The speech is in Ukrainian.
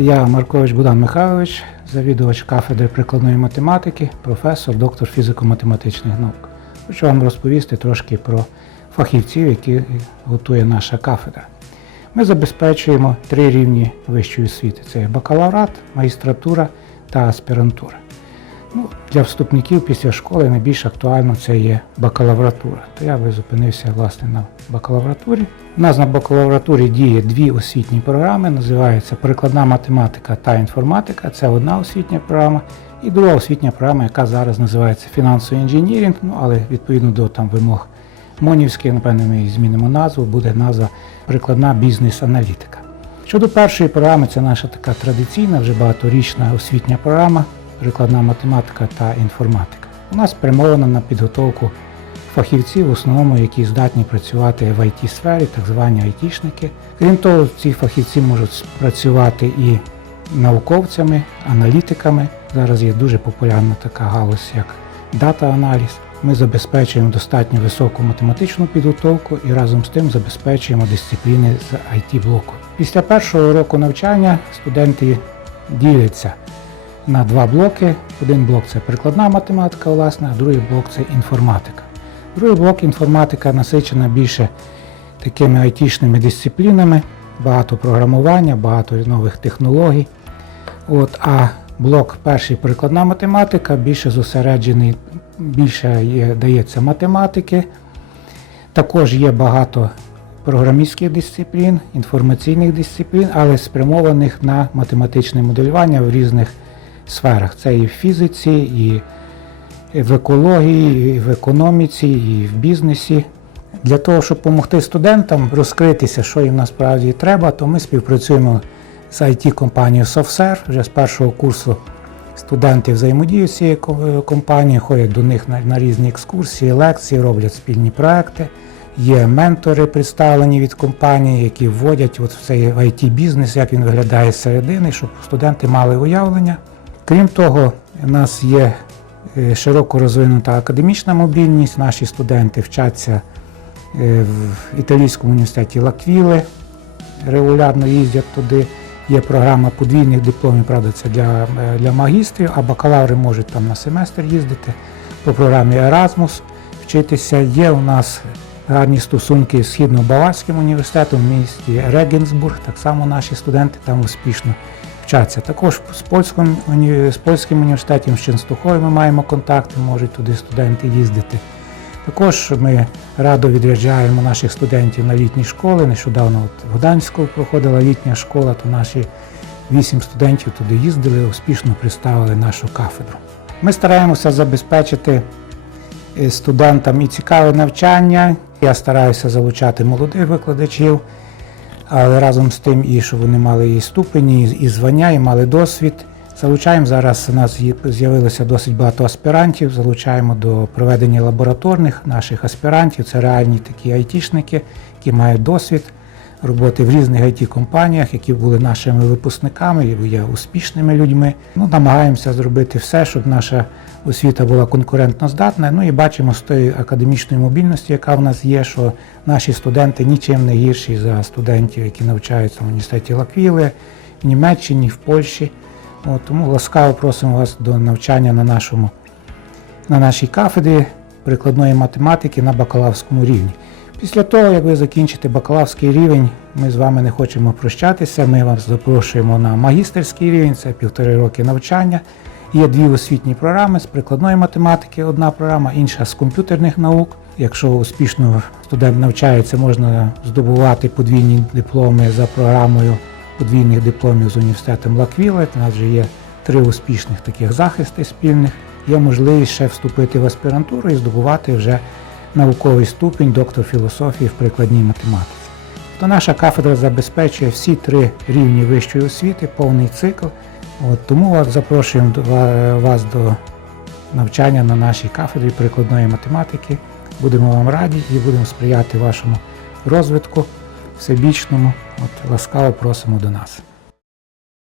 Я Маркович Богдан Михайлович, завідувач кафедри прикладної математики, професор, доктор фізико-математичних наук. Хочу вам розповісти трошки про фахівців, які готує наша кафедра. Ми забезпечуємо три рівні вищої освіти: це бакалаврат, магістратура та аспірантура. Ну, для вступників після школи найбільш актуально це є бакалавратура. То я би зупинився власне на бакалавратурі. У нас на бакалавратурі діє дві освітні програми, називаються Прикладна математика та інформатика. Це одна освітня програма. І друга освітня програма, яка зараз називається фінансовий інженірінг, ну але відповідно до там вимог Монівської, напевно, ми змінимо назву, буде назва Прикладна бізнес-аналітика. Щодо першої програми, це наша така традиційна, вже багаторічна освітня програма, прикладна математика та інформатика. Вона спрямована на підготовку фахівців, в основному, які здатні працювати в it сфері так звані айтішники. Крім того, ці фахівці можуть працювати і науковцями, аналітиками. Зараз є дуже популярна така галузь, як дата-аналіз. Ми забезпечуємо достатньо високу математичну підготовку і разом з тим забезпечуємо дисципліни з it блоку. Після першого року навчання студенти діляться на два блоки. Один блок це прикладна математика, власне, а другий блок це інформатика. Другий блок інформатика насичена більше такими айтішними дисциплінами, багато програмування, багато нових технологій. От, а блок перший прикладна математика більше зосереджений, більше є, дається математики. Також є багато програмістських дисциплін, інформаційних дисциплін, але спрямованих на математичне моделювання в різних сферах. Це і в фізиці, і в екології, і в економіці, і в бізнесі. Для того, щоб допомогти студентам розкритися, що їм насправді треба, то ми співпрацюємо з IT-компанією SoftServe. Вже з першого курсу студенти взаємодіють з цією компанією, ходять до них на, різні екскурсії, лекції, роблять спільні проекти. Є ментори представлені від компанії, які вводять от в цей IT-бізнес, як він виглядає з середини, щоб студенти мали уявлення. Крім того, у нас є е, широко розвинута академічна мобільність. Наші студенти вчаться е, в італійському університеті Лаквіле, регулярно їздять туди. Є програма подвійних дипломів, правда, це для, е, для магістрів, а бакалаври можуть там на семестр їздити по програмі Erasmus вчитися. Є у нас гарні стосунки з Східно-Баварським університетом в місті Регенсбург. Так само наші студенти там успішно вчаться. Також з польським, з польським університетом з Ченстухою ми маємо контакти, можуть туди студенти їздити. Також ми радо відряджаємо наших студентів на літні школи. Нещодавно от в Гданську проходила літня школа, то наші вісім студентів туди їздили, успішно представили нашу кафедру. Ми стараємося забезпечити е, студентам і цікаве навчання. Я стараюся залучати молодих викладачів, але разом з тим, і що вони мали і ступені, і- звання, і мали досвід. Залучаємо зараз. У нас з'явилося досить багато аспірантів. Залучаємо до проведення лабораторних наших аспірантів. Це реальні такі айтішники, які мають досвід роботи в різних it компаніях які були нашими випускниками, і є успішними людьми. Ну, намагаємося зробити все, щоб наша освіта була конкурентно здатна. Ну і бачимо з тої академічної мобільності, яка в нас є, що наші студенти нічим не гірші за студентів, які навчаються в університеті Лаквіле, в Німеччині, в Польщі. От, тому ласкаво просимо вас до навчання на, нашому, на нашій кафедрі прикладної математики на бакалаврському рівні. Після того, як ви закінчите бакалаврський рівень, ми з вами не хочемо прощатися. Ми вас запрошуємо на магістерський рівень, це півтори роки навчання. Є дві освітні програми з прикладної математики, одна програма, інша з комп'ютерних наук. Якщо успішно студент навчається, можна здобувати подвійні дипломи за програмою подвійних дипломів з університетом Лаквіле. У нас вже є три успішних таких захисти спільних. Є можливість ще вступити в аспірантуру і здобувати вже науковий ступінь доктор філософії в прикладній математиці. То наша кафедра забезпечує всі три рівні вищої освіти, повний цикл. От, тому вас запрошуємо вас до навчання на нашій кафедрі прикладної математики. Будемо вам раді і будемо сприяти вашому розвитку всебічному. От, ласкаво просимо до нас.